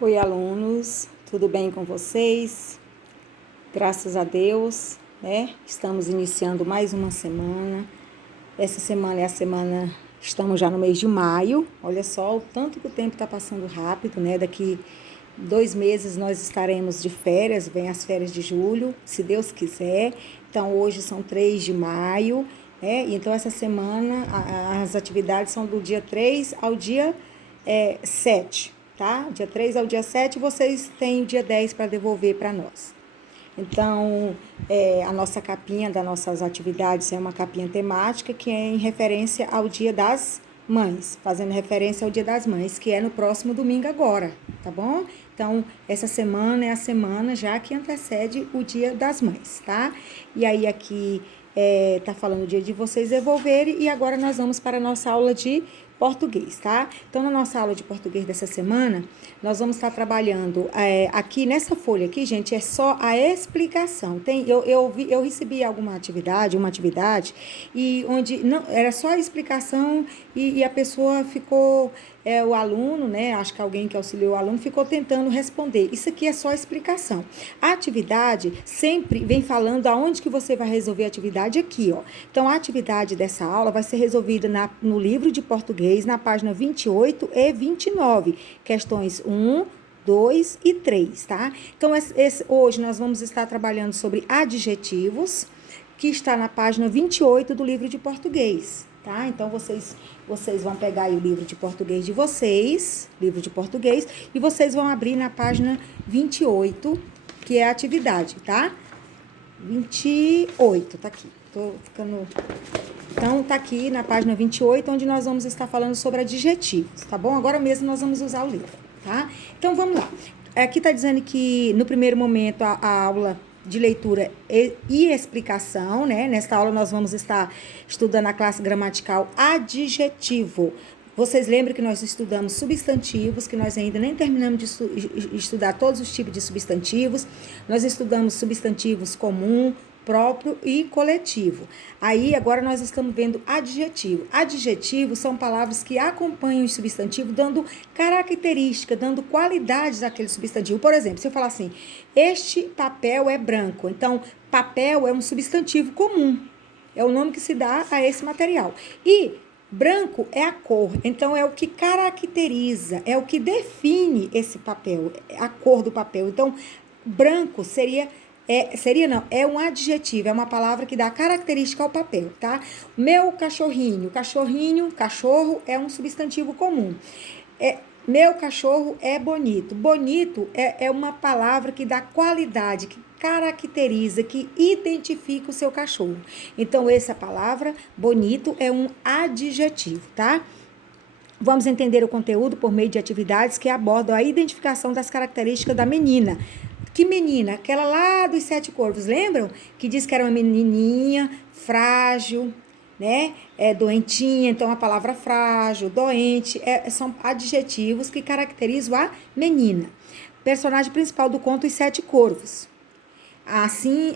Oi, alunos, tudo bem com vocês? Graças a Deus, né? Estamos iniciando mais uma semana. Essa semana é a semana, estamos já no mês de maio. Olha só o tanto que o tempo está passando rápido, né? Daqui 2 meses nós estaremos de férias, vem as férias de julho, se Deus quiser. Então, hoje são 3 de maio, né? Então, essa semana, as atividades são do dia 3 ao dia 7, tá? Dia 3 ao dia 7, vocês têm o dia 10 para devolver para nós. Então, a nossa capinha das nossas atividades é uma capinha temática que é em referência ao Dia das Mães, fazendo referência ao Dia das Mães, que é no próximo domingo agora, tá bom? Então, essa semana é a semana já que antecede o Dia das Mães, tá? E aí aqui tá falando o dia de vocês devolverem e agora nós vamos para a nossa aula de português, tá? Então, na nossa aula de português dessa semana, nós vamos estar trabalhando aqui nessa folha aqui, gente, é só a explicação. Eu recebi uma atividade, e onde não era só a explicação e a pessoa ficou, o aluno, né? Acho que alguém que auxiliou o aluno ficou tentando responder. Isso aqui é só a explicação. A atividade sempre vem falando aonde que você vai resolver a atividade aqui, ó. Então, a atividade dessa aula vai ser resolvida no livro de português, na página 28 e 29, questões 1, 2 e 3, tá? Então, hoje nós vamos estar trabalhando sobre adjetivos, que está na página 28 do livro de português, tá? Então, vocês vão pegar aí o livro de português de vocês, livro de português, e vocês vão abrir na página 28, que é a atividade, tá? 28, tá aqui. Então, tá aqui na página 28, onde nós vamos estar falando sobre adjetivos, tá bom? Agora mesmo nós vamos usar o livro, tá? Então, vamos lá. Aqui tá dizendo que, no primeiro momento, a aula de leitura e explicação, né? Nesta aula nós vamos estar estudando a classe gramatical adjetivo. Vocês lembram que nós estudamos substantivos, que nós ainda nem terminamos de estudar todos os tipos de substantivos. Nós estudamos substantivos comum, próprio e coletivo. Aí, agora nós estamos vendo adjetivo. Adjetivos são palavras que acompanham o substantivo, dando característica, dando qualidades àquele substantivo. Por exemplo, se eu falar assim, este papel é branco. Então, papel é um substantivo comum. É o nome que se dá a esse material. E branco é a cor, então é o que caracteriza, é o que define esse papel, a cor do papel. Então, branco é um adjetivo, é uma palavra que dá característica ao papel, tá? Meu cachorrinho, cachorro é um substantivo comum. Meu cachorro é bonito. Bonito é uma palavra que dá qualidade, que caracteriza, que identifica o seu cachorro. Então, essa palavra, bonito, é um adjetivo, tá? Vamos entender o conteúdo por meio de atividades que abordam a identificação das características da menina. Que menina? Aquela lá dos 7 corvos, lembram? Que diz que era uma menininha frágil, né? Doentinha, então a palavra frágil, doente, são adjetivos que caracterizam a menina. Personagem principal do conto Os 7 Corvos. Assim,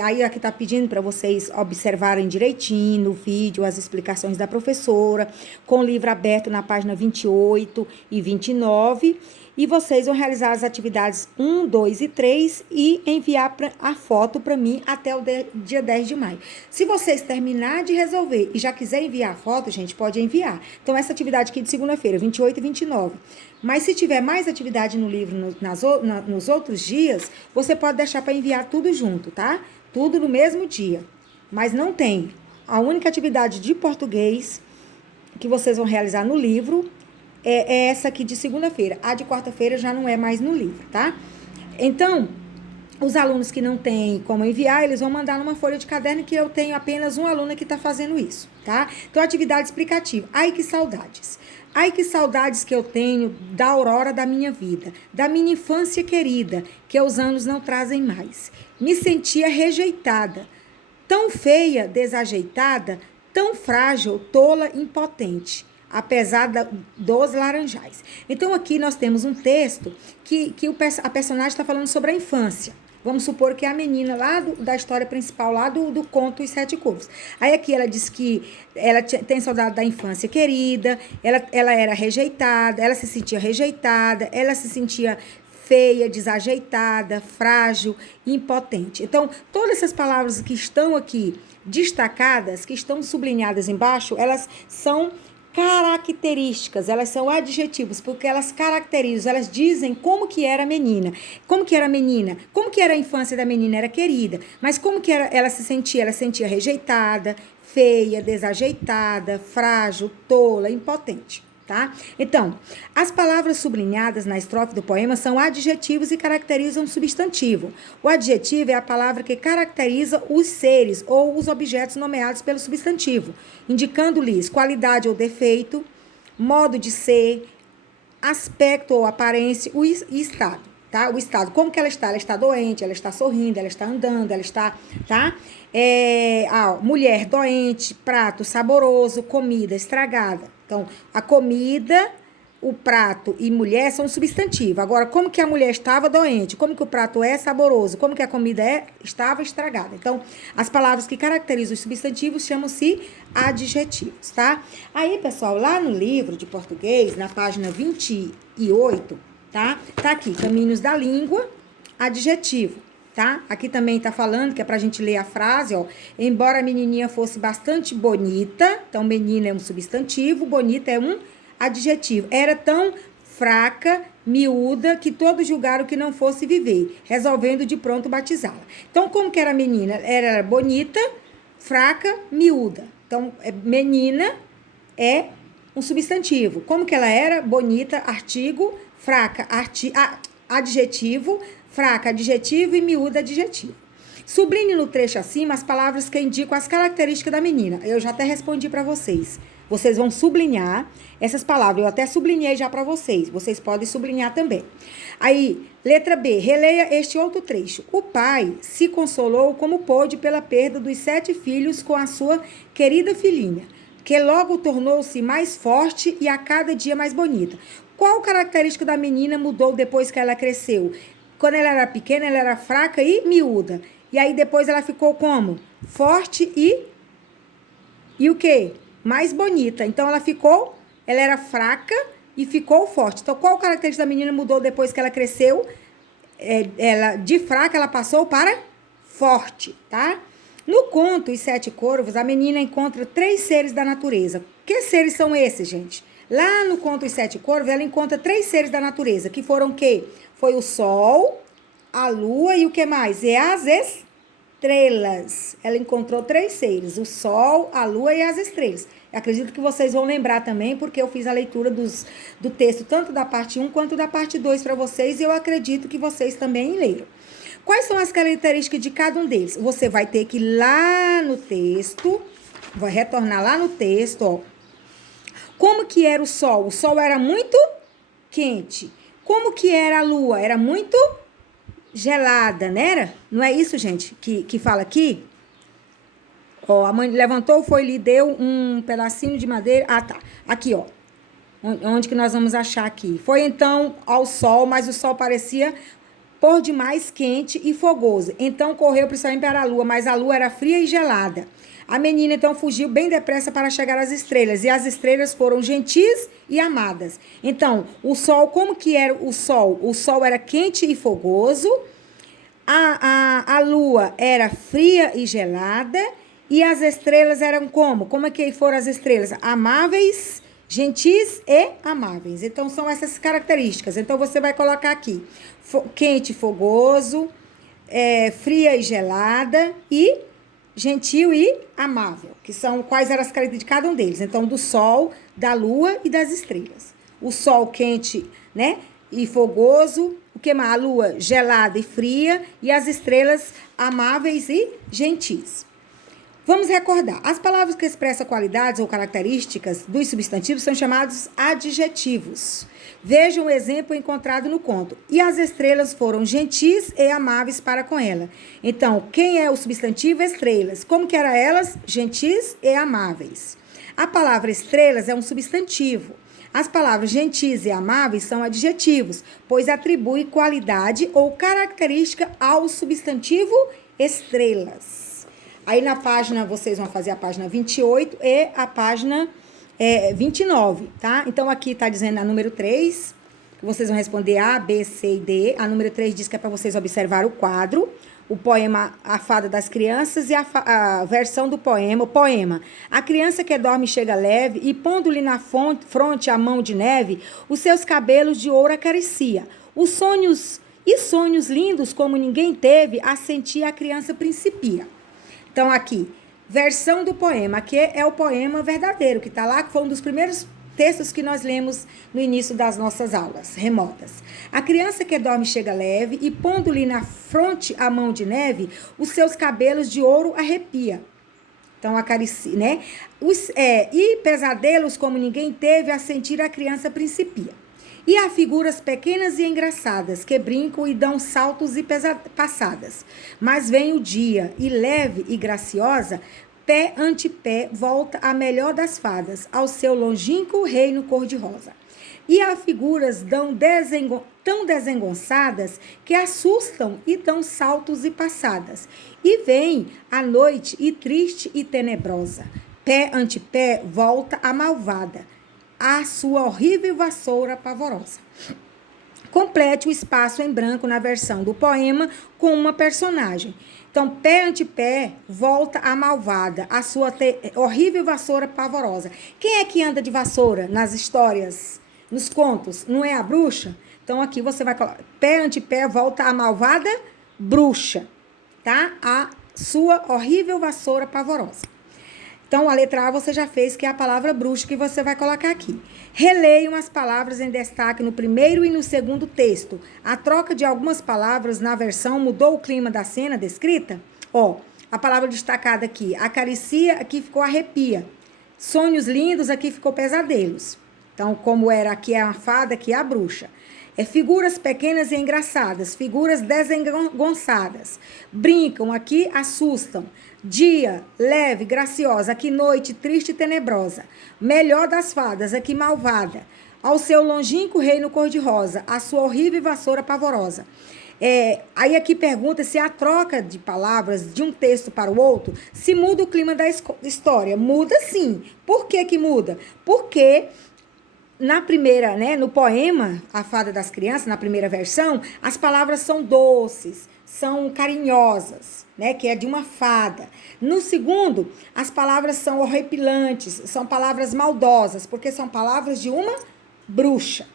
aí aqui está pedindo para vocês observarem direitinho no vídeo as explicações da professora, com o livro aberto na página 28 e 29. E vocês vão realizar as atividades 1, 2 e 3 e enviar a foto para mim até o dia 10 de maio. Se vocês terminar de resolver e já quiser enviar a foto, gente, pode enviar. Então, essa atividade aqui de segunda-feira, 28 e 29. Mas se tiver mais atividade no livro nos outros dias, você pode deixar para enviar tudo junto, tá? Tudo no mesmo dia. Mas não tem. A única atividade de português que vocês vão realizar no livro é essa aqui de segunda-feira. A de quarta-feira já não é mais no livro, tá? Então, os alunos que não têm como enviar, eles vão mandar numa folha de caderno, que eu tenho apenas um aluno que está fazendo isso, tá? Então, atividade explicativa. Ai, que saudades. Ai, que saudades que eu tenho da aurora da minha vida, da minha infância querida, que os anos não trazem mais. Me sentia rejeitada, tão feia, desajeitada, tão frágil, tola, impotente, apesar dos laranjais. Então, aqui nós temos um texto que a personagem está falando sobre a infância. Vamos supor que é a menina lá da história principal, lá do conto Os Sete Corvos. Aí aqui ela diz que ela tem saudade da infância querida, ela era rejeitada, ela se sentia rejeitada, ela se sentia feia, desajeitada, frágil, impotente. Então, todas essas palavras que estão aqui destacadas, que estão sublinhadas embaixo, elas são características, elas são adjetivos, porque elas caracterizam, elas dizem como que era a menina, como que era a menina, como que era a infância da menina, era querida, mas como que ela se sentia, ela se sentia rejeitada, feia, desajeitada, frágil, tola, impotente. Tá? Então, as palavras sublinhadas na estrofe do poema são adjetivos e caracterizam um substantivo. O adjetivo é a palavra que caracteriza os seres ou os objetos nomeados pelo substantivo, indicando-lhes qualidade ou defeito, modo de ser, aspecto ou aparência e estado. Tá? O estado, como que ela está? Ela está doente, ela está sorrindo, ela está andando, ela está, tá? Mulher doente, prato saboroso, comida estragada. Então, a comida, o prato e mulher são substantivos. Agora, como que a mulher estava doente? Como que o prato é saboroso? Como que a comida estava estragada? Então, as palavras que caracterizam os substantivos chamam-se adjetivos, tá? Aí, pessoal, lá no livro de português, na página 28, tá? Tá aqui, Caminhos da Língua, adjetivo. Tá? Aqui também tá falando, que é pra gente ler a frase, ó. Embora a menininha fosse bastante bonita, então menina é um substantivo, bonita é um adjetivo. Era tão fraca, miúda, que todos julgaram que não fosse viver, resolvendo de pronto batizá-la. Então, como que era a menina? Era bonita, fraca, miúda. Então, menina é um substantivo. Como que ela era? Bonita, artigo, fraca, adjetivo, fraca, adjetivo e miúda, adjetivo. Sublinhe no trecho acima as palavras que indicam as características da menina. Eu já até respondi para vocês. Vocês vão sublinhar essas palavras. Eu até sublinhei já para vocês. Vocês podem sublinhar também. Aí, letra B. Releia este outro trecho. O pai se consolou como pôde pela perda dos 7 filhos com a sua querida filhinha, que logo tornou-se mais forte e a cada dia mais bonita. Qual característica da menina mudou depois que ela cresceu? Quando ela era pequena, ela era fraca e miúda. E aí depois ela ficou como? Forte e o quê? Mais bonita. Então ela era fraca e ficou forte. Então qual característica da menina mudou depois que ela cresceu? De fraca ela passou para forte, tá? No conto Os Sete Corvos, a menina encontra 3 seres da natureza. Que seres são esses, gente? Lá no conto Os Sete Corvos, ela encontra 3 seres da natureza, que foram o quê? Foi o sol, a lua e o que mais? E as estrelas. Ela encontrou 3 seres, o sol, a lua e as estrelas. Eu acredito que vocês vão lembrar também, porque eu fiz a leitura do texto, tanto da parte 1 quanto da parte 2 para vocês, e eu acredito que vocês também leram. Quais são as características de cada um deles? Você vai ter que ir lá no texto, vai retornar lá no texto, ó. Como que era o sol? O sol era muito quente. Como que era a lua? Era muito gelada, né? Não é isso, gente, que fala aqui? Ó, a mãe levantou, foi lhe deu um pedacinho de madeira. Ah, tá. Aqui, ó. Onde que nós vamos achar aqui? Foi então ao sol, mas o sol parecia por demais quente e fogoso. Então correu principalmente para a lua, mas a lua era fria e gelada. A menina então fugiu bem depressa para chegar às estrelas, e as estrelas foram gentis e amadas. Então, o sol, como que era o sol? O sol era quente e fogoso, a lua era fria e gelada, e as estrelas eram como? Como é que foram as estrelas? Amáveis, gentis e amáveis. Então, são essas características. Então, você vai colocar aqui, quente e fogoso, fria e gelada e gentil e amável, que são quais eram as características de cada um deles. Então, do sol, da lua e das estrelas. O sol quente, né, e fogoso, o que mais? A lua gelada e fria, e as estrelas amáveis e gentis. Vamos recordar. As palavras que expressam qualidades ou características dos substantivos são chamados adjetivos. Vejam o exemplo encontrado no conto. E as estrelas foram gentis e amáveis para com ela. Então, quem é o substantivo? Estrelas. Como que eram elas? Gentis e amáveis. A palavra estrelas é um substantivo. As palavras gentis e amáveis são adjetivos, pois atribui qualidade ou característica ao substantivo estrelas. Aí na página, vocês vão fazer a página 28 e a página 29, tá? Então aqui está dizendo a número 3, que vocês vão responder A, B, C e D. A número 3 diz que é para vocês observar o quadro, o poema A Fada das Crianças e a versão do poema, o poema. A criança que dorme chega leve e pondo-lhe na fronte a mão de neve, os seus cabelos de ouro acaricia. Os sonhos lindos como ninguém teve, a sentir a criança principia. Então aqui, versão do poema, aqui é o poema verdadeiro, que está lá, que foi um dos primeiros textos que nós lemos no início das nossas aulas remotas. A criança que dorme chega leve e pondo-lhe na fronte a mão de neve, os seus cabelos de ouro arrepia. Então, acaricia, né? E pesadelos como ninguém teve, a sentir a criança principia. E há figuras pequenas e engraçadas, que brincam e dão saltos e passadas. Mas vem o dia, e leve e graciosa, pé ante pé, volta a melhor das fadas, ao seu longínquo reino cor-de-rosa. E há figuras tão desengonçadas que assustam e dão saltos e passadas. E vem a noite, e triste e tenebrosa. Pé ante pé, volta a malvada, a sua horrível vassoura pavorosa. Complete o espaço em branco na versão do poema com uma personagem. Então, pé ante pé, volta a malvada, a sua horrível vassoura pavorosa. Quem é que anda de vassoura nas histórias, nos contos? Não é a bruxa? Então, aqui você vai colocar, pé ante pé, volta a malvada bruxa, tá? A sua horrível vassoura pavorosa. Então, a letra A você já fez, que é a palavra bruxa que você vai colocar aqui. Releiam as palavras em destaque no primeiro e no segundo texto. A troca de algumas palavras na versão mudou o clima da cena descrita? Ó, a palavra destacada aqui, acaricia, aqui ficou arrepia. Sonhos lindos, aqui ficou pesadelos. Então, como era aqui é uma fada, aqui é a bruxa. Figuras pequenas e engraçadas, figuras desengonçadas. Brincam, aqui assustam. Dia, leve, graciosa, aqui noite, triste e tenebrosa. Melhor das fadas, aqui malvada. Ao seu longínquo reino cor-de-rosa, a sua horrível vassoura pavorosa. Aí aqui pergunta se a troca de palavras de um texto para o outro, se muda o clima da história. Muda sim. Por que que muda? Porque na primeira, né, no poema A Fada das Crianças, na primeira versão, as palavras são doces, são carinhosas, né, que é de uma fada. No segundo, as palavras são horripilantes, são palavras maldosas, porque são palavras de uma bruxa,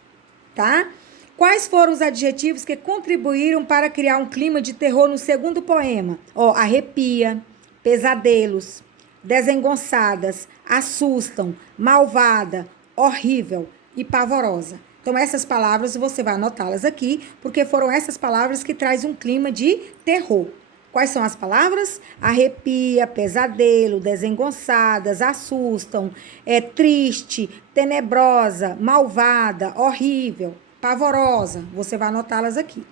tá? Quais foram os adjetivos que contribuíram para criar um clima de terror no segundo poema? Arrepia, pesadelos, desengonçadas, assustam, malvada, horrível e pavorosa. Então, essas palavras você vai anotá-las aqui, porque foram essas palavras que trazem um clima de terror. Quais são as palavras? Arrepia, pesadelo, desengonçadas, assustam, triste, tenebrosa, malvada, horrível, pavorosa. Você vai anotá-las aqui.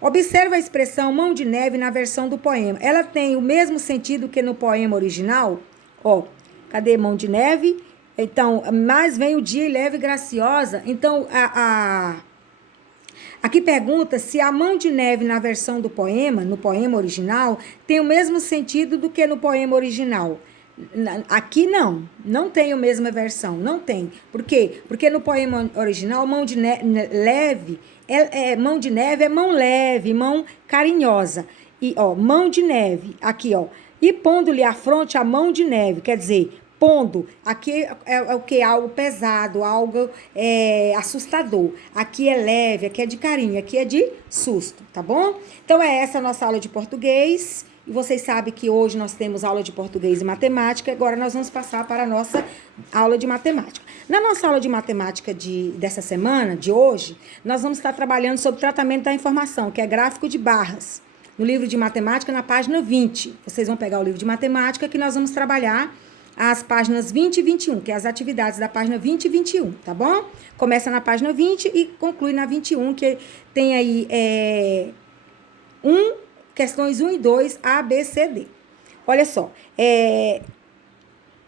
Observa a expressão mão de neve na versão do poema. Ela tem o mesmo sentido que no poema original? Cadê mão de neve? Então, mas vem o dia e leve e graciosa. Então, aqui pergunta se a mão de neve na versão do poema, no poema original, tem o mesmo sentido do que no poema original. Aqui não tem a mesma versão, não tem. Por quê? Porque no poema original, mão de leve, mão de neve é mão leve, mão carinhosa. E, mão de neve, aqui, e pondo-lhe à fronte a mão de neve, quer dizer, pondo, aqui é o que? Algo pesado, algo assustador. Aqui é leve, aqui é de carinho, aqui é de susto, tá bom? Então, essa a nossa aula de português. E vocês sabem que hoje nós temos aula de português e matemática. Agora nós vamos passar para a nossa aula de matemática. Na nossa aula de matemática dessa semana, de hoje, nós vamos estar trabalhando sobre tratamento da informação, que é gráfico de barras. No livro de matemática, na página 20. Vocês vão pegar o livro de matemática que nós vamos trabalhar as páginas 20 e 21, que é as atividades da página 20 e 21, tá bom? Começa na página 20 e conclui na 21, que tem aí questões 1 e 2, A, B, C, D. Olha só,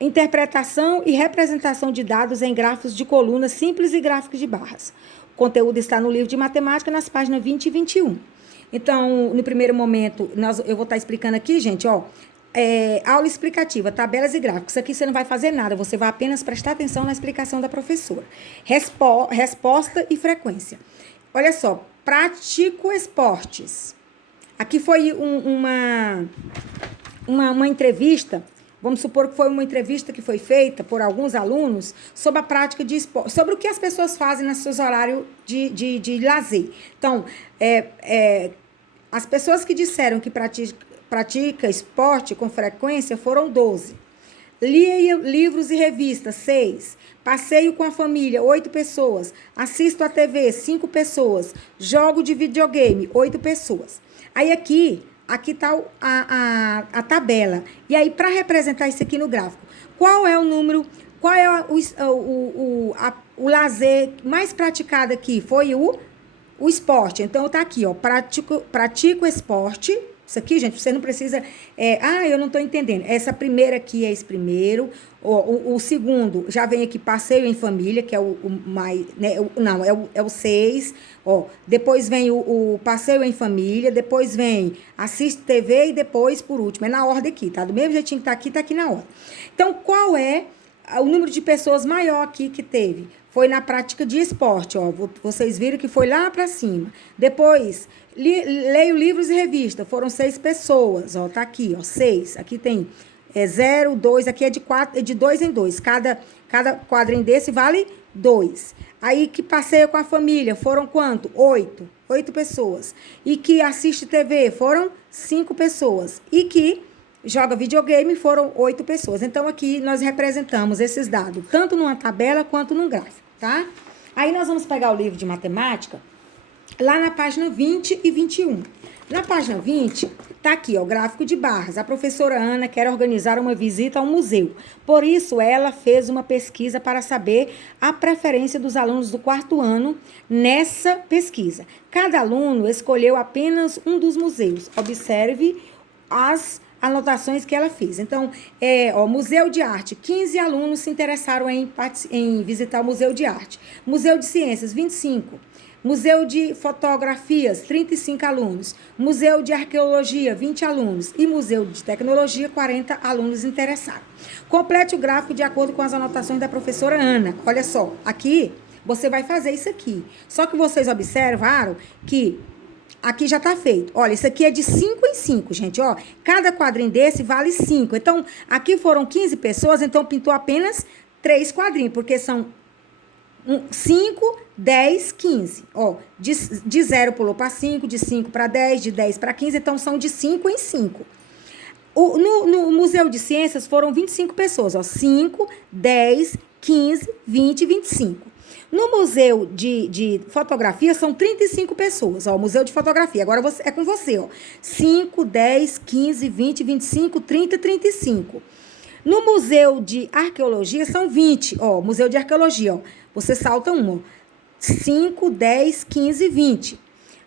Interpretação e representação de dados em gráficos de colunas simples e gráficos de barras. O conteúdo está no livro de matemática, nas páginas 20 e 21. Então, no primeiro momento, eu vou estar explicando aqui, gente, ó, aula explicativa, tabelas e gráficos. Isso aqui você não vai fazer nada, você vai apenas prestar atenção na explicação da professora. Resposta e frequência. Olha só, pratico esportes. Aqui foi uma entrevista. Vamos supor que foi uma entrevista que foi feita por alguns alunos sobre a prática de esporte, sobre o que as pessoas fazem nos seus horários de lazer. Então, as pessoas que disseram que pratica esporte com frequência foram 12. Leia livros e revistas, 6. Passeio com a família, 8 pessoas. Assisto a TV, 5 pessoas. Jogo de videogame, 8 pessoas. Aí aqui está a tabela. E aí, para representar isso aqui no gráfico, qual é o número, qual é o lazer mais praticado aqui? Foi o esporte. Então, tá aqui, ó, pratico esporte. Isso aqui, gente, você não precisa... eu não estou entendendo. Essa primeira aqui é esse primeiro. O segundo, já vem aqui, passeio em família, que é o mais... Né, é o 6. Ó, depois vem o passeio em família, depois vem assiste TV e depois, por último, é na ordem aqui, tá? Do mesmo jeitinho que tá aqui na ordem. Então, qual é o número de pessoas maior aqui que teve? Foi na prática de esporte, ó. Vocês viram que foi lá para cima. Depois... leio livros e revistas, foram 6 pessoas, ó, tá aqui, ó, 6, aqui tem 0, 2, aqui é de 2 em 2, cada quadrinho desse vale 2. Aí que passeia com a família, foram quanto? 8 pessoas. E que assiste TV, foram 5 pessoas. E que joga videogame, foram 8 pessoas. Então, aqui nós representamos esses dados, tanto numa tabela quanto num gráfico, tá? Aí nós vamos pegar o livro de matemática, lá na página 20 e 21. Na página 20, tá aqui, ó, o gráfico de barras. A professora Ana quer organizar uma visita ao museu. Por isso, ela fez uma pesquisa para saber a preferência dos alunos do 4º ano nessa pesquisa. Cada aluno escolheu apenas um dos museus. Observe as anotações que ela fez. Então, Museu de Arte, 15 alunos se interessaram em visitar o Museu de Arte. Museu de Ciências, 25. Museu de Fotografias, 35 alunos. Museu de Arqueologia, 20 alunos. E Museu de Tecnologia, 40 alunos interessados. Complete o gráfico de acordo com as anotações da professora Ana. Olha só, aqui você vai fazer isso aqui. Só que vocês observaram que aqui já está feito. Olha, isso aqui é de 5 em 5, gente. Ó, cada quadrinho desse vale 5. Então, aqui foram 15 pessoas, então pintou apenas 3 quadrinhos, porque são 5, 10, 15. Ó, de 0 pulou para 5, de 5 para 10, de 10 para 15, então são de 5 em 5. No Museu de Ciências foram 25 pessoas, ó, 5, 10, 15, 20 e 25. No Museu de Fotografia são 35 pessoas, ó, Museu de Fotografia. Agora é com você, ó. 5, 10, 15, 20, 25, 30, 35. No Museu de Arqueologia são 20, ó, Museu de Arqueologia, ó. Você salta um, ó. 5, 10, 15, 20.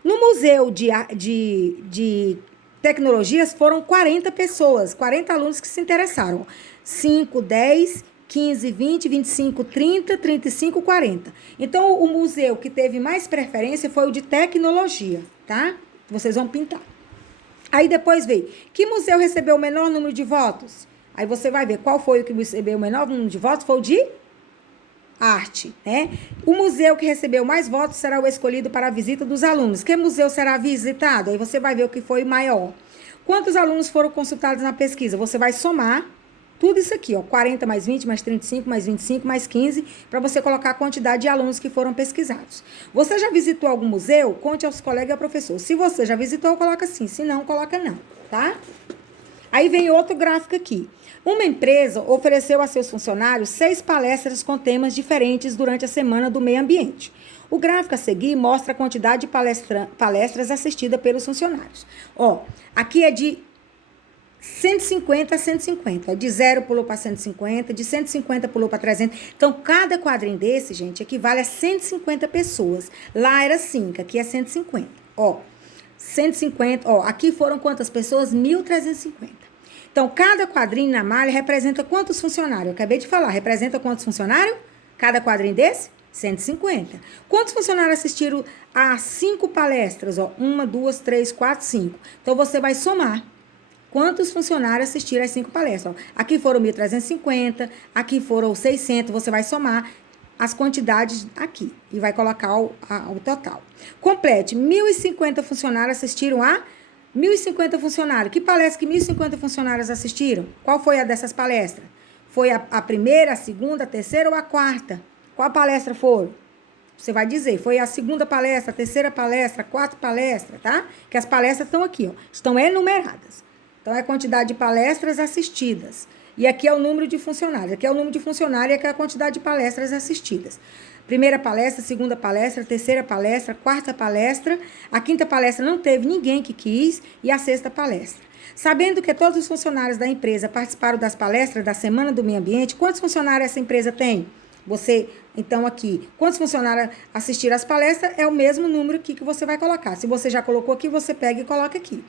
No Museu de Tecnologias foram 40 pessoas, 40 alunos que se interessaram. 5, 10, 15, 20, 25, 30, 35, 40. Então, o museu que teve mais preferência foi o de Tecnologia, tá? Vocês vão pintar. Aí depois veio, que museu recebeu o menor número de votos? Aí você vai ver qual foi o que recebeu o menor número de votos, foi o de Arte, né? O museu que recebeu mais votos será o escolhido para a visita dos alunos. Que museu será visitado? Aí você vai ver o que foi maior. Quantos alunos foram consultados na pesquisa? Você vai somar tudo isso aqui, ó, 40 mais 20, mais 35, mais 25, mais 15, para você colocar a quantidade de alunos que foram pesquisados. Você já visitou algum museu? Conte aos colegas e ao professor. Se você já visitou, coloca sim. Se não, coloca não, tá? Aí vem outro gráfico aqui. Uma empresa ofereceu a seus funcionários 6 palestras com temas diferentes durante a Semana do Meio Ambiente. O gráfico a seguir mostra a quantidade de palestras assistidas pelos funcionários. Ó, aqui é de 150 a 150. De 0 pulou para 150, de 150 pulou para 300. Então, cada quadrinho desse, gente, equivale a 150 pessoas. Lá era 5, aqui é 150. Ó, 150, ó, aqui foram quantas pessoas? 1.350. Então, cada quadrinho na malha representa quantos funcionários? Eu acabei de falar, representa quantos funcionários? Cada quadrinho desse? 150. Quantos funcionários assistiram a 5 palestras? Ó, 1, 2, 3, 4, 5. Então, você vai somar. Quantos funcionários assistiram às 5 palestras? Ó, aqui foram 1.350, aqui foram 600, você vai somar as quantidades aqui e vai colocar o total. Complete, 1.050 funcionários assistiram a 1.050 funcionários. Que palestra que 1.050 funcionários assistiram? Qual foi a dessas palestras? Foi a primeira, a segunda, a terceira ou a quarta? Qual palestra foi? Você vai dizer, foi a segunda palestra, a terceira palestra, a quarta palestra, tá? Que as palestras estão aqui, ó, estão enumeradas. Então, é a quantidade de palestras assistidas. E aqui é o número de funcionários. Aqui é o número de funcionários e aqui é a quantidade de palestras assistidas. Primeira palestra, segunda palestra, terceira palestra, quarta palestra. A quinta palestra não teve ninguém que quis. E a sexta palestra. Sabendo que todos os funcionários da empresa participaram das palestras da Semana do Meio Ambiente, quantos funcionários essa empresa tem? Você, então, aqui, quantos funcionários assistiram às palestras, é o mesmo número aqui que você vai colocar. Se você já colocou aqui, você pega e coloca aqui.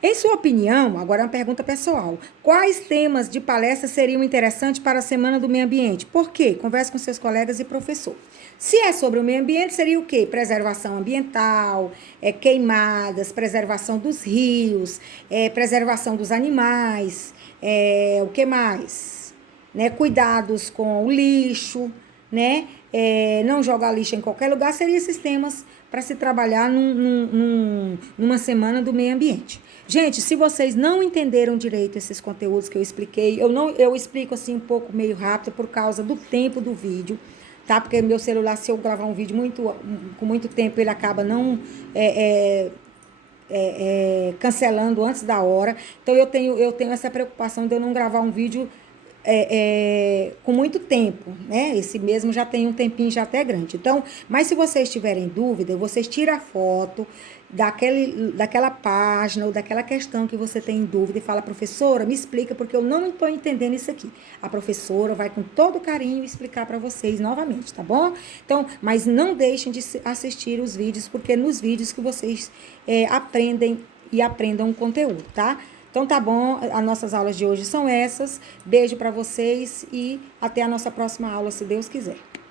Em sua opinião, agora é uma pergunta pessoal, quais temas de palestra seriam interessantes para a Semana do Meio Ambiente? Por quê? Converse com seus colegas e professor. Se é sobre o meio ambiente, seria o quê? Preservação ambiental, queimadas, preservação dos rios, preservação dos animais, o que mais? Né? Cuidados com o lixo, né? Não jogar lixo em qualquer lugar, seriam esses temas para se trabalhar numa Semana do Meio Ambiente. Gente, se vocês não entenderam direito esses conteúdos que eu expliquei, eu explico assim um pouco meio rápido por causa do tempo do vídeo, tá? Porque meu celular, se eu gravar um vídeo com muito tempo, ele acaba não cancelando antes da hora. Então, eu tenho essa preocupação de eu não gravar um vídeo com muito tempo, né? Esse mesmo já tem um tempinho já até grande. Então, mas se vocês tiverem dúvida, vocês tiram a foto daquela página ou daquela questão que você tem em dúvida e fala, professora, me explica, porque eu não estou entendendo isso aqui. A professora vai com todo carinho explicar para vocês novamente, tá bom? Então, mas não deixem de assistir os vídeos, porque nos vídeos que vocês aprendam o conteúdo, tá? Então, tá bom, as nossas aulas de hoje são essas. Beijo para vocês e até a nossa próxima aula, se Deus quiser.